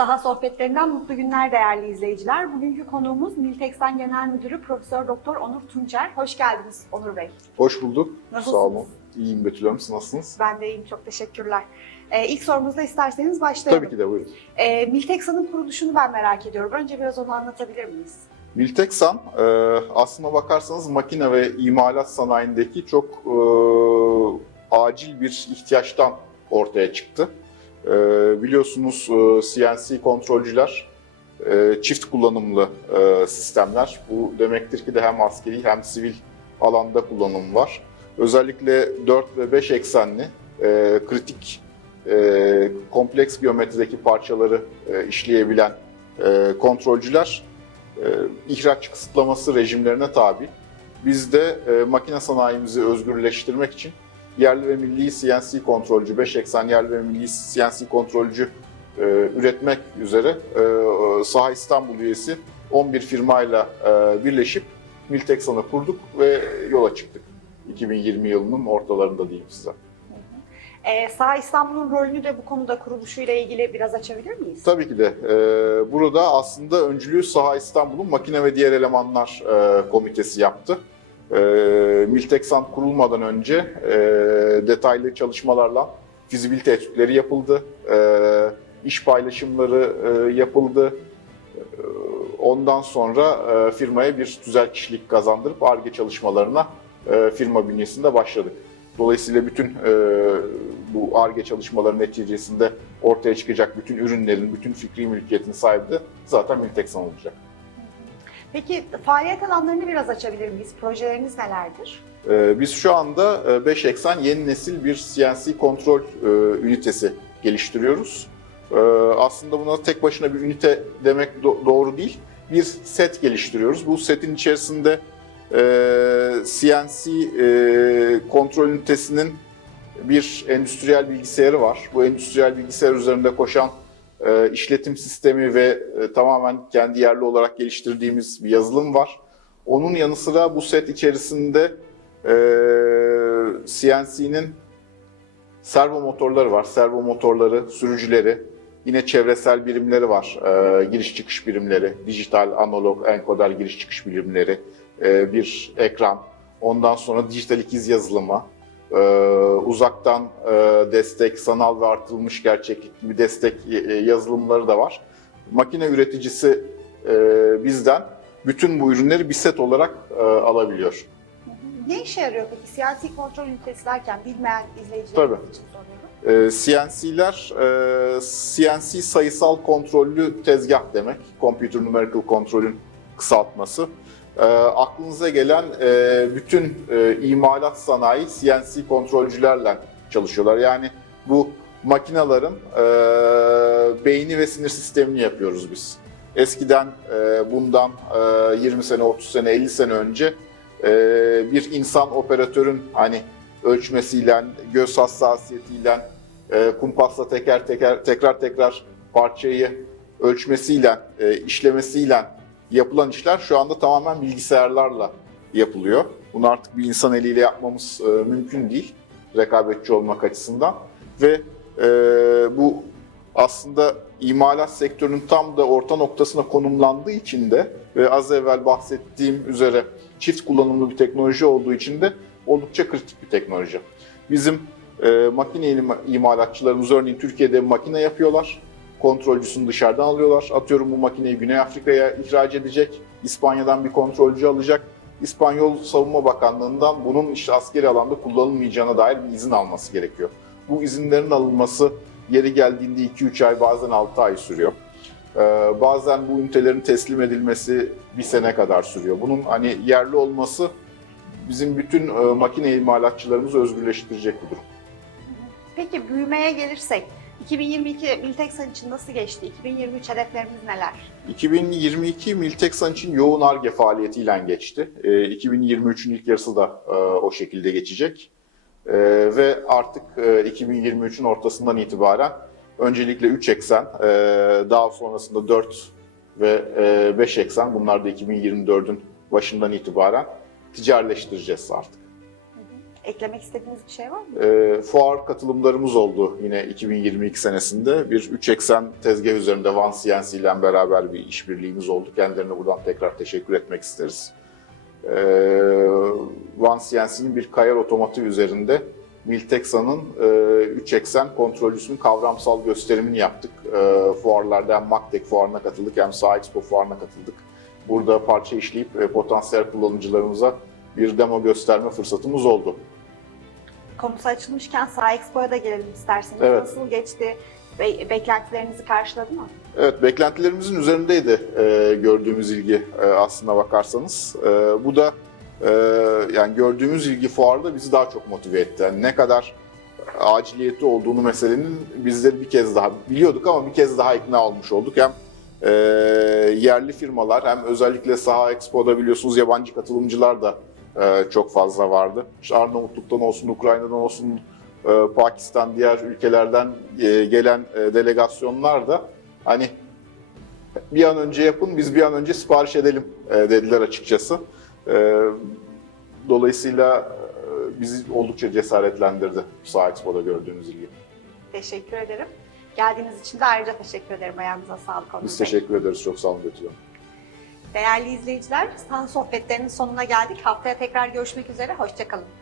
Saha sohbetlerinden mutlu günler değerli izleyiciler. Bugünkü konuğumuz Milteksan Genel Müdürü Profesör Doktor Onur Tunçer. Hoş geldiniz Onur Bey. Hoş bulduk. Nasılsınız? Sağ olun. İyiyim Betül Hanım. Siz nasılsınız? Ben de iyiyim, çok teşekkürler. Ee, ilk sorumuzda isterseniz başlayalım. Tabii ki de buyurun. Ee, Milteksan'ın kuruluşunu ben merak ediyorum. Önce biraz onu anlatabilir miyiz? Milteksan e, aslına bakarsanız makine ve imalat sanayindeki çok e, acil bir ihtiyaçtan ortaya çıktı. E, biliyorsunuz e, CNC kontrolcüler e, çift kullanımlı e, sistemler. Bu demektir ki de hem askeri hem sivil alanda kullanım var. Özellikle 4 ve 5 eksenli e, kritik e, kompleks geometrideki parçaları e, işleyebilen e, kontrolcüler e, ihraç kısıtlaması rejimlerine tabi. Biz de e, makine sanayimizi özgürleştirmek için yerli ve milli CNC kontrolcü, 5 eksen yerli ve milli CNC kontrolcü e, üretmek üzere e, Saha İstanbul üyesi 11 firmayla e, birleşip Milteksan'ı kurduk ve yola çıktık. 2020 yılının ortalarında diyeyim size. Ee, Saha İstanbul'un rolünü de bu konuda kuruluşuyla ilgili biraz açabilir miyiz? Tabii ki de. e, burada aslında öncülüğü Saha İstanbul'un Makine ve Diğer Elemanlar e, Komitesi yaptı. E, Milteksan kurulmadan önce e, detaylı çalışmalarla fizibilite etütleri yapıldı. E, iş paylaşımları e, yapıldı. E, ondan sonra e, firmaya bir tüzel kişilik kazandırıp ARGE çalışmalarına e, firma bünyesinde başladık. Dolayısıyla bütün e, bu ARGE çalışmaların neticesinde ortaya çıkacak bütün ürünlerin, bütün fikri mülkiyetin sahibi de zaten Milteksan olacak. Peki faaliyet alanlarını biraz açabilir miyiz? Projeleriniz nelerdir? Ee, Biz şu anda e, 5 eksen yeni nesil bir CNC kontrol e, ünitesi geliştiriyoruz. Ee, Aslında buna tek başına bir ünite demek do- doğru değil. Bir set geliştiriyoruz. Bu setin içerisinde e, CNC e, kontrol ünitesinin bir endüstriyel bilgisayarı var. Bu endüstriyel bilgisayar üzerinde koşan e, işletim sistemi ve e, tamamen kendi yerli olarak geliştirdiğimiz bir yazılım var. Onun yanı sıra bu set içerisinde e, CNC'nin servo motorları var. Servo motorları, sürücüleri, yine çevresel birimleri var. E, giriş çıkış birimleri, dijital, analog, enkoder giriş çıkış birimleri, e, bir ekran. Ondan sonra dijital ikiz yazılımı, e, uzaktan e, destek, sanal ve artırılmış gerçeklik gibi destek e, yazılımları da var. Makine üreticisi e, bizden bütün bu ürünleri bir set olarak e, alabiliyor. Ne işe yarıyor peki? Siyasi kontrol ünitesi derken bilmeyen izleyicilerimiz Tabii. için soruyorum. E, CNC'ler e, CNC sayısal kontrollü tezgah demek. Computer Numerical Control'ün kısaltması. E, aklınıza gelen e, bütün e, imalat sanayi CNC kontrolcülerle çalışıyorlar. Yani bu makinaların e, beyni ve sinir sistemini yapıyoruz biz. Eskiden e, bundan e, 20 sene, 30 sene, 50 sene önce e, bir insan operatörün hani ölçmesiyle, göz hassasiyetiyle, e, kumpasla teker teker tekrar tekrar parçayı ölçmesiyle, e, işlemesiyle yapılan işler şu anda tamamen bilgisayarlarla yapılıyor. Bunu artık bir insan eliyle yapmamız e, mümkün değil rekabetçi olmak açısından ve e, bu aslında imalat sektörünün tam da orta noktasına konumlandığı için de ve az evvel bahsettiğim üzere çift kullanımlı bir teknoloji olduğu için de oldukça kritik bir teknoloji. Bizim e, makine ima- imalatçılarımız örneğin Türkiye'de makine yapıyorlar. Kontrolcüsünü dışarıdan alıyorlar. Atıyorum bu makineyi Güney Afrika'ya ihraç edecek. İspanya'dan bir kontrolcü alacak. İspanyol Savunma Bakanlığı'ndan bunun işte askeri alanda kullanılmayacağına dair bir izin alması gerekiyor. Bu izinlerin alınması yeri geldiğinde 2-3 ay bazen 6 ay sürüyor. Ee, bazen bu ünitelerin teslim edilmesi bir sene kadar sürüyor. Bunun hani yerli olması bizim bütün e, makine imalatçılarımızı özgürleştirecek bir durum. Peki büyümeye gelirsek 2022 Milteksan için nasıl geçti? 2023 hedeflerimiz neler? 2022 Milteksan için yoğun ARGE faaliyetiyle geçti. Ee, 2023'ün ilk yarısı da e, o şekilde geçecek. Ee, ve artık e, 2023'ün ortasından itibaren öncelikle 3 eksen, e, daha sonrasında 4 ve e, 5 eksen, bunlar da 2024'ün başından itibaren ticarileştireceğiz artık. Eklemek istediğiniz bir şey var mı? E, fuar katılımlarımız oldu yine 2022 senesinde. Bir 3 eksen tezgah üzerinde One CNC ile beraber bir işbirliğimiz oldu. Kendilerine buradan tekrar teşekkür etmek isteriz. E, One CNC'nin bir kayar otomatiği üzerinde Miltexa'nın e, 3 eksen kontrolcüsünün kavramsal gösterimini yaptık. E, fuarlarda hem MACTEC fuarına katıldık hem Sahexpo fuarına katıldık. Burada parça işleyip e, potansiyel kullanıcılarımıza bir demo gösterme fırsatımız oldu. Konusu açılmışken Sağ Expo'ya da gelelim isterseniz. Evet. Nasıl geçti? Be- beklentilerinizi karşıladı mı? Evet, beklentilerimizin üzerindeydi e, gördüğümüz ilgi e, aslına bakarsanız. E, bu da e, yani gördüğümüz ilgi fuarda bizi daha çok motive etti. Yani ne kadar aciliyeti olduğunu meselenin bizleri bir kez daha biliyorduk ama bir kez daha ikna olmuş olduk. Hem e, yerli firmalar hem özellikle Saha Expo'da biliyorsunuz yabancı katılımcılar da çok fazla vardı. İşte Arnavutluk'tan olsun, Ukrayna'dan olsun, e, Pakistan, diğer ülkelerden e, gelen e, delegasyonlar da hani bir an önce yapın, biz bir an önce sipariş edelim e, dediler açıkçası. E, Dolayısıyla e, bizi oldukça cesaretlendirdi Sağ Expo'da gördüğünüz ilgi. Teşekkür ederim. Geldiğiniz için de ayrıca teşekkür ederim. Ayağınıza sağlık. Biz teşekkür ederiz. Çok sağ olun Betül Hanım. Değerli izleyiciler, stand sohbetlerinin sonuna geldik. Haftaya tekrar görüşmek üzere. Hoşçakalın.